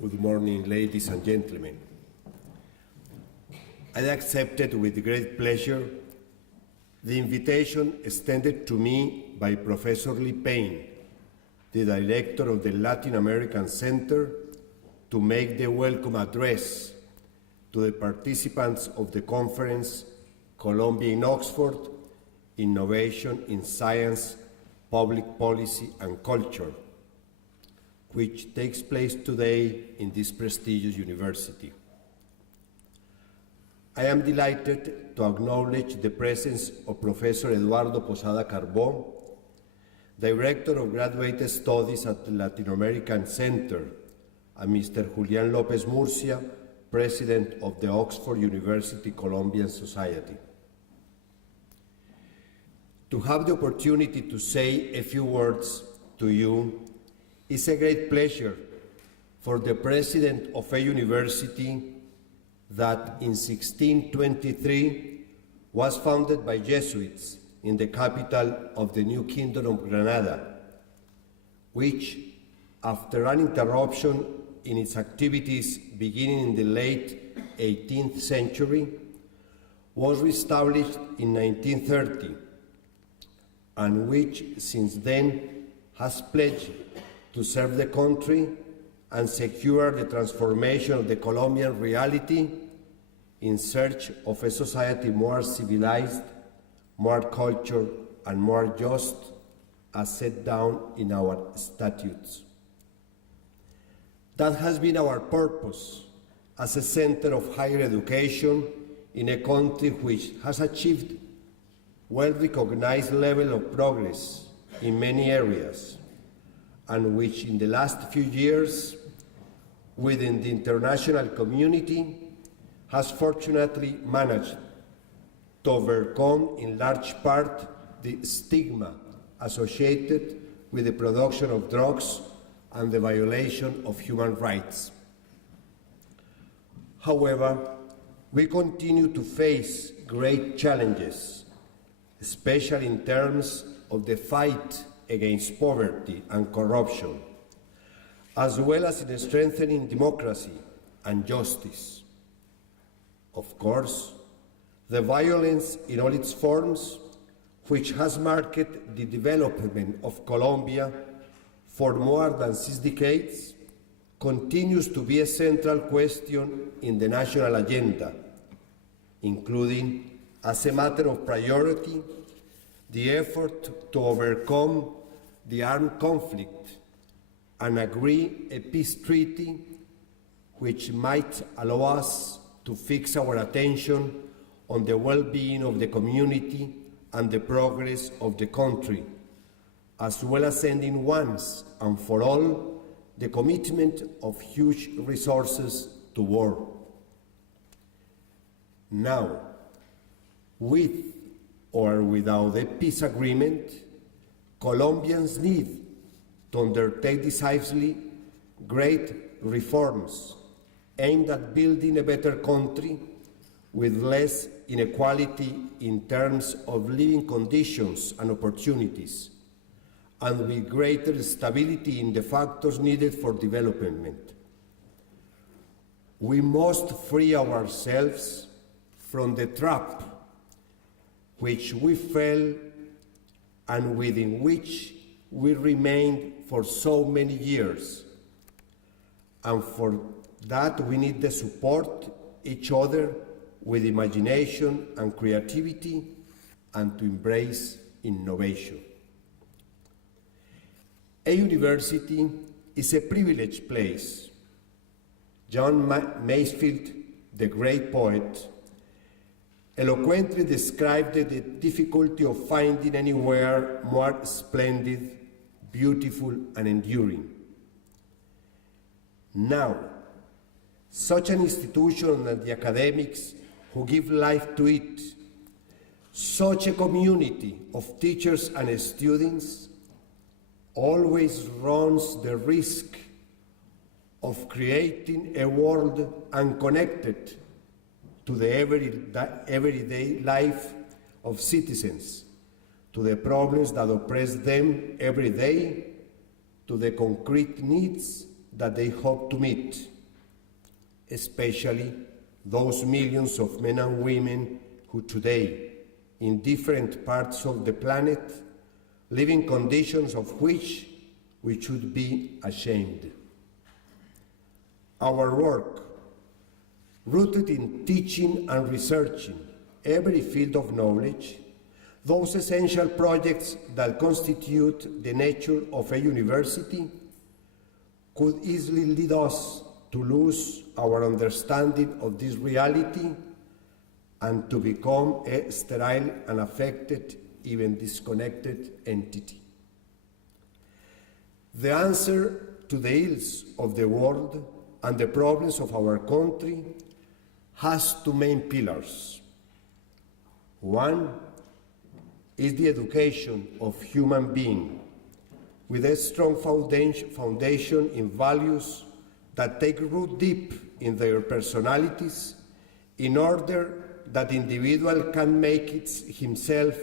Good morning, ladies and gentlemen. I accepted with great pleasure the invitation extended to me by Professor Lee Payne, the director of the Latin American Center, to make the welcome address to the participants of the conference Colombia in Oxford, Innovation in Science, Public Policy and Culture, which takes place today in this prestigious university. I am delighted to acknowledge the presence of Professor Eduardo Posada Carbó, Director of Graduate Studies at the Latin American Center, and Mr. Julián López Murcia, President of the Oxford University Colombian Society. To have the opportunity to say a few words to you is a great pleasure for the President of a university that in 1623 was founded by Jesuits in the capital of the New Kingdom of Granada, which, after an interruption in its activities beginning in the late 18th century, was reestablished in 1930, and which since then has pledged to serve the country and secure the transformation of the Colombian reality in search of a society more civilized, more cultured, and more just, as set down in our statutes. That has been our purpose as a center of higher education in a country which has achieved well-recognized level of progress in many areas, and which in the last few years, within the international community, has fortunately managed to overcome in large part the stigma associated with the production of drugs and the violation of human rights. However, we continue to face great challenges, especially in terms of the fight against poverty and corruption, as well as in strengthening democracy and justice. Of course, the violence in all its forms, which has marked the development of Colombia for more than 6 decades, continues to be a central question in the national agenda, including, as a matter of priority, the effort to overcome the armed conflict and agree a peace treaty which might allow us to fix our attention on the well-being of the community and the progress of the country, as well as ending once and for all the commitment of huge resources to war. Now, with or without a peace agreement, Colombians need to undertake decisively great reforms aimed at building a better country with less inequality in terms of living conditions and opportunities, and with greater stability in the factors needed for development. We must free ourselves from the trap which we fell and within which we remained for so many years. And for that we need to support each other with imagination and creativity and to embrace innovation. A university is a privileged place. John Masefield, the great poet, eloquently described the difficulty of finding anywhere more splendid, beautiful, and enduring. Now, such an institution and the academics who give life to it, such a community of teachers and students, always runs the risk of creating a world unconnected to the everyday life of citizens, to the problems that oppress them every day, to the concrete needs that they hope to meet, especially those millions of men and women who today, in different parts of the planet, live in conditions of which we should be ashamed. Our work, rooted in teaching and researching every field of knowledge, those essential projects that constitute the nature of a university, could easily lead us to lose our understanding of this reality and to become a sterile, unaffected, even disconnected entity. The answer to the ills of the world and the problems of our country has two main pillars. One is the education of human beings with a strong foundation in values that take root deep in their personalities in order that the individual can make himself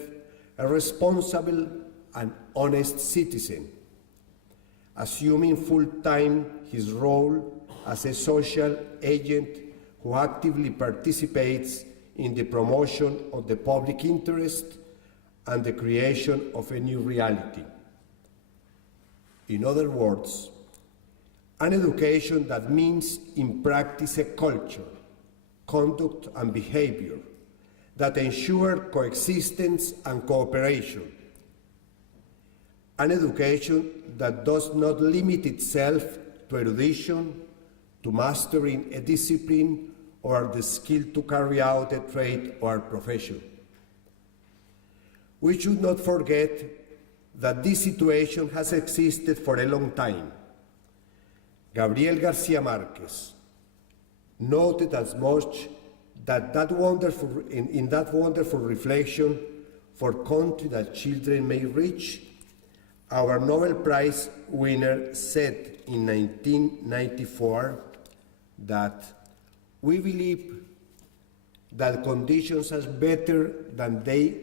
a responsible and honest citizen, assuming full-time his role as a social agent who actively participates in the promotion of the public interest and the creation of a new reality. In other words, an education that means in practice a culture, conduct and behavior that ensure coexistence and cooperation. An education that does not limit itself to erudition, to mastering a discipline or the skill to carry out a trade or profession. We should not forget that this situation has existed for a long time. Gabriel Garcia Marquez noted as much that in that wonderful reflection, for country that children may reach, our Nobel Prize winner said in 1994 that we believe that conditions are better than they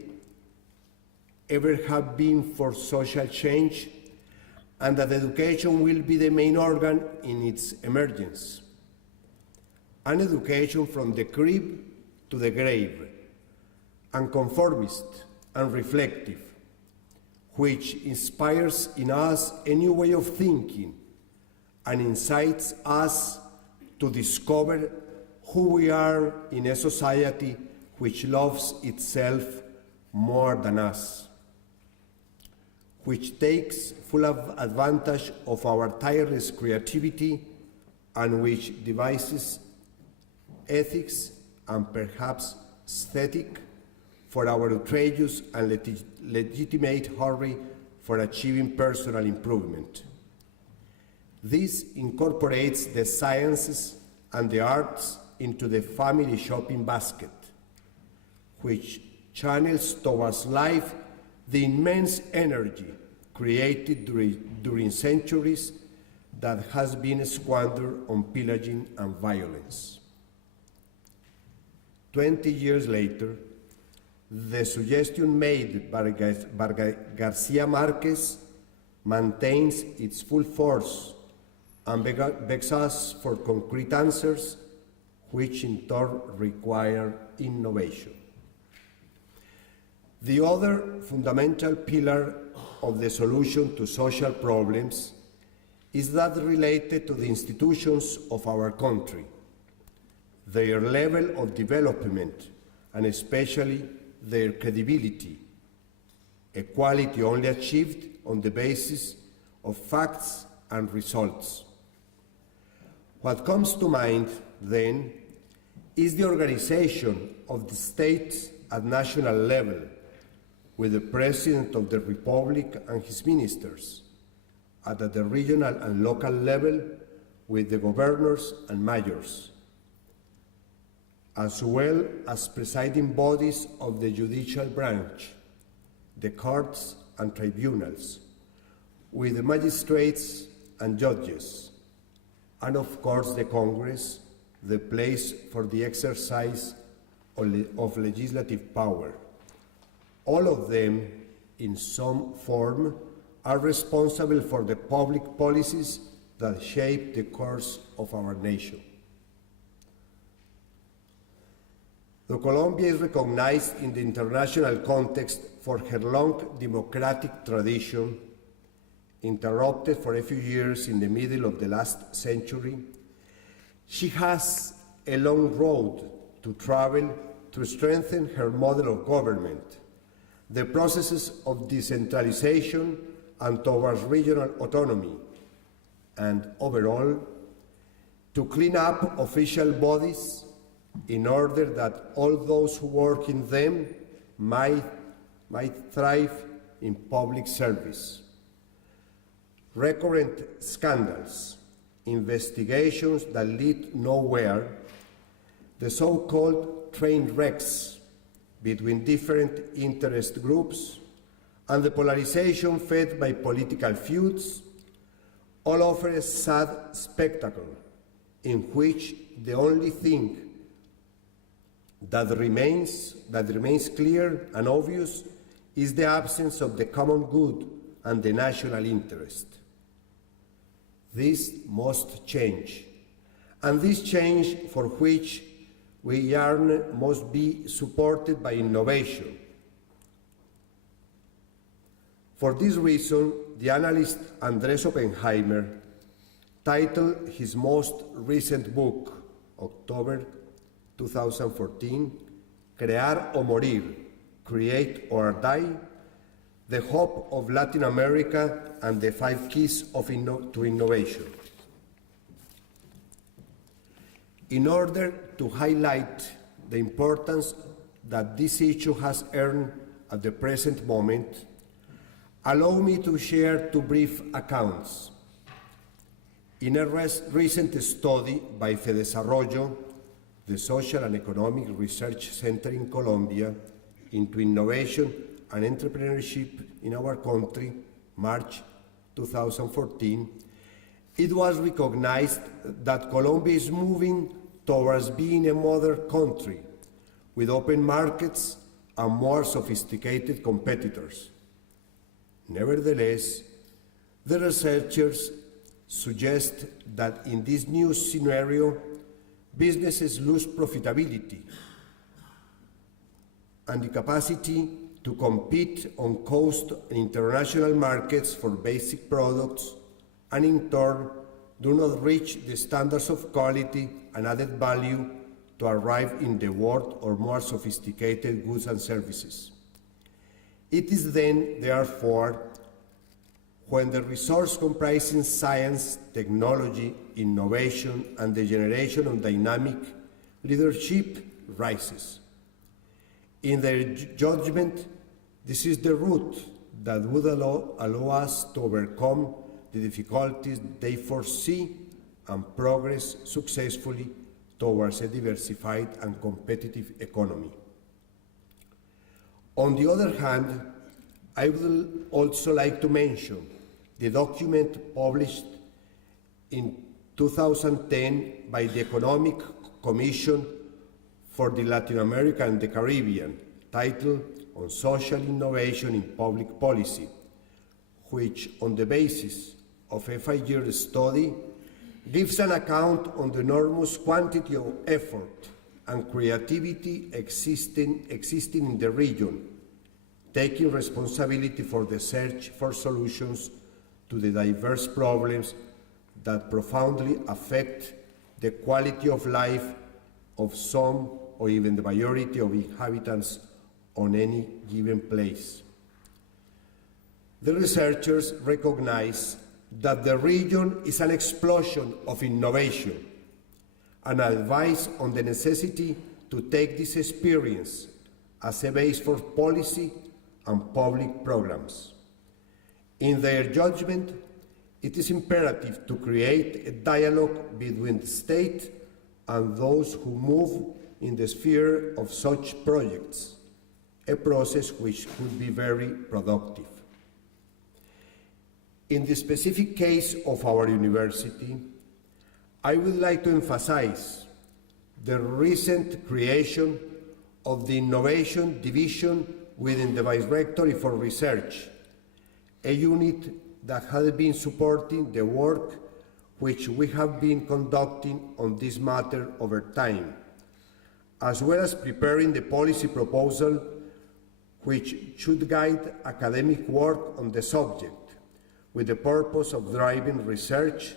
ever have been for social change, and that education will be the main organ in its emergence. An education from the crib to the grave, unconformist and reflective, which inspires in us a new way of thinking and incites us to discover who we are in a society which loves itself more than us, which takes full advantage of our tireless creativity and which devises ethics and perhaps aesthetic for our outrageous and legitimate hurry for achieving personal improvement. This incorporates the sciences and the arts into the family shopping basket, which channels towards life the immense energy created during centuries that has been squandered on pillaging and violence. 20 years later, the suggestion made by Garcia Marquez maintains its full force and begs us for concrete answers, which in turn require innovation. The other fundamental pillar of the solution to social problems is that related to the institutions of our country, their level of development, and especially their credibility, a quality only achieved on the basis of facts and results. What comes to mind, then, is the organization of the states at national level, with the President of the Republic and his ministers, and at the regional and local level with the governors and mayors, as well as presiding bodies of the judicial branch, the courts and tribunals, with the magistrates and judges, and of course the Congress, the place for the exercise of legislative power, all of them in some form are responsible for the public policies that shape the course of our nation. Though Colombia is recognized in the international context for her long democratic tradition, interrupted for a few years in the middle of the last century, she has a long road to travel to strengthen her model of government, the processes of decentralization and towards regional autonomy, and overall, to clean up official bodies in order that all those who work in them might thrive in public service. Recurrent scandals, investigations that lead nowhere, the so-called train wrecks between different interest groups, and the polarization fed by political feuds all offer a sad spectacle in which the only thing that remains clear and obvious is the absence of the common good and the national interest. This must change, and this change for which we yearn must be supported by innovation. For this reason, the analyst Andrés Oppenheimer titled his most recent book, October 2014, Crear o Morir, Create or Die, The Hope of Latin America and the Five Keys to Innovation. In order to highlight the importance that this issue has earned at the present moment, allow me to share two brief accounts. In a recent study by FEDESarrollo, the Social and Economic Research Center in Colombia, into innovation and entrepreneurship in our country, March 2014, it was recognized that Colombia is moving towards being a mother country with open markets and more sophisticated competitors. Nevertheless, the researchers suggest that in this new scenario, businesses lose profitability and the capacity to compete on cost and international markets for basic products, and in turn do not reach the standards of quality and added value to arrive in the world or more sophisticated goods and services. It is then, therefore, when the resource comprising science, technology, innovation, and the generation of dynamic leadership rises. In their judgment, this is the route that would allow us to overcome the difficulties they foresee and progress successfully towards a diversified and competitive economy. On the other hand, I would also like to mention the document published in 2010 by the Economic Commission for the Latin America and the Caribbean, titled On Social Innovation in Public Policy, which, on the basis of a 5-year study, gives an account on the enormous quantity of effort and creativity existing in the region, taking responsibility for the search for solutions to the diverse problems that profoundly affect the quality of life of some or even the majority of inhabitants on any given place. The researchers recognize that the region is an explosion of innovation and advise on the necessity to take this experience as a base for policy and public programs. In their judgment, it is imperative to create a dialogue between the state and those who move in the sphere of such projects, a process which could be very productive. In the specific case of our university, I would like to emphasize the recent creation of the Innovation Division within the Vice-Rectory for Research, a unit that has been supporting the work which we have been conducting on this matter over time, as well as preparing the policy proposal which should guide academic work on the subject, with the purpose of driving research,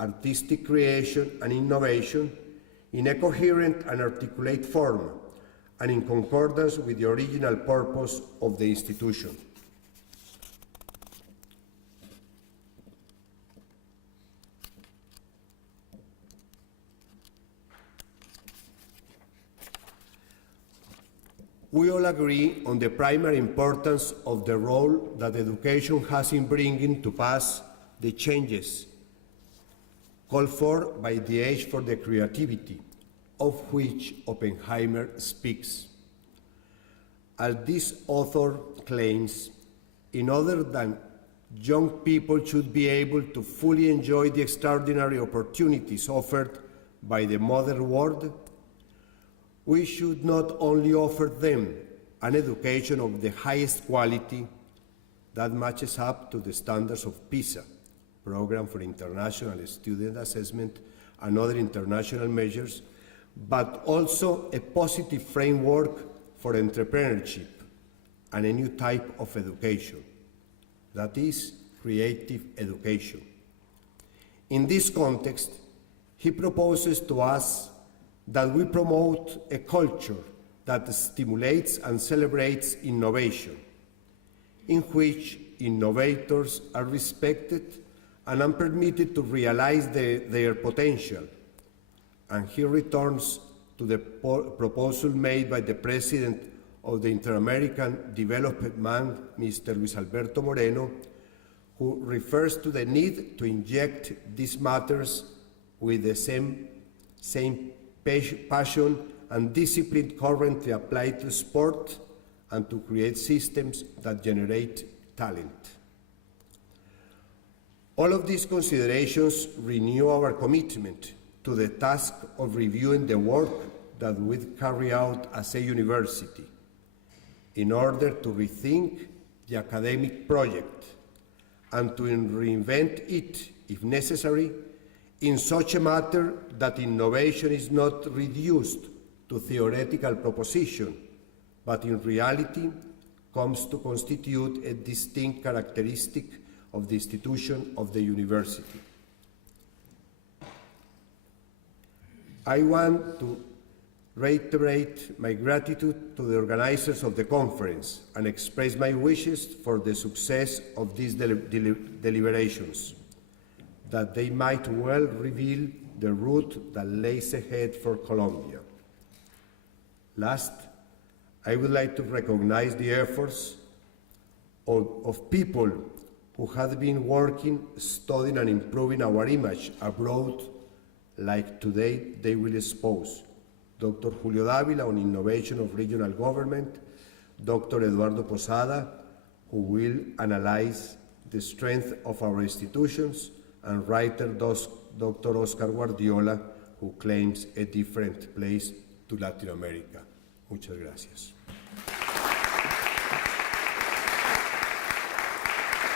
artistic creation, and innovation in a coherent and articulate form, and in concordance with the original purpose of the institution. We all agree on the primary importance of the role that education has in bringing to pass the changes called for by the age for the creativity, of which Oppenheimer speaks. As this author claims, in order that young people should be able to fully enjoy the extraordinary opportunities offered by the modern world, we should not only offer them an education of the highest quality that matches up to the standards of PISA, Program for International Student Assessment, and other international measures, but also a positive framework for entrepreneurship and a new type of education, that is, creative education. In this context, he proposes to us that we promote a culture that stimulates and celebrates innovation, in which innovators are respected and are permitted to realize their potential. And he returns to the proposal made by the President of the Inter-American Development Bank, Mr. Luis Alberto Moreno, who refers to the need to inject these matters with the same passion and discipline currently applied to sport and to create systems that generate talent. All of these considerations renew our commitment to the task of reviewing the work that we carry out as a university in order to rethink the academic project and to reinvent it, if necessary, in such a matter that innovation is not reduced to theoretical proposition, but in reality comes to constitute a distinct characteristic of the institution of the university. I want to reiterate my gratitude to the organizers of the conference and express my wishes for the success of these deliberations, that they might well reveal the route that lays ahead for Colombia. Last, I would like to recognize the efforts of people who have been working, studying, and improving our image abroad, like today they will expose Dr. Julio Dávila on innovation of regional government, Dr. Eduardo Posada, who will analyze the strength of our institutions, and writer Dr. Oscar Guardiola, who claims a different place to Latin America. Muchas gracias.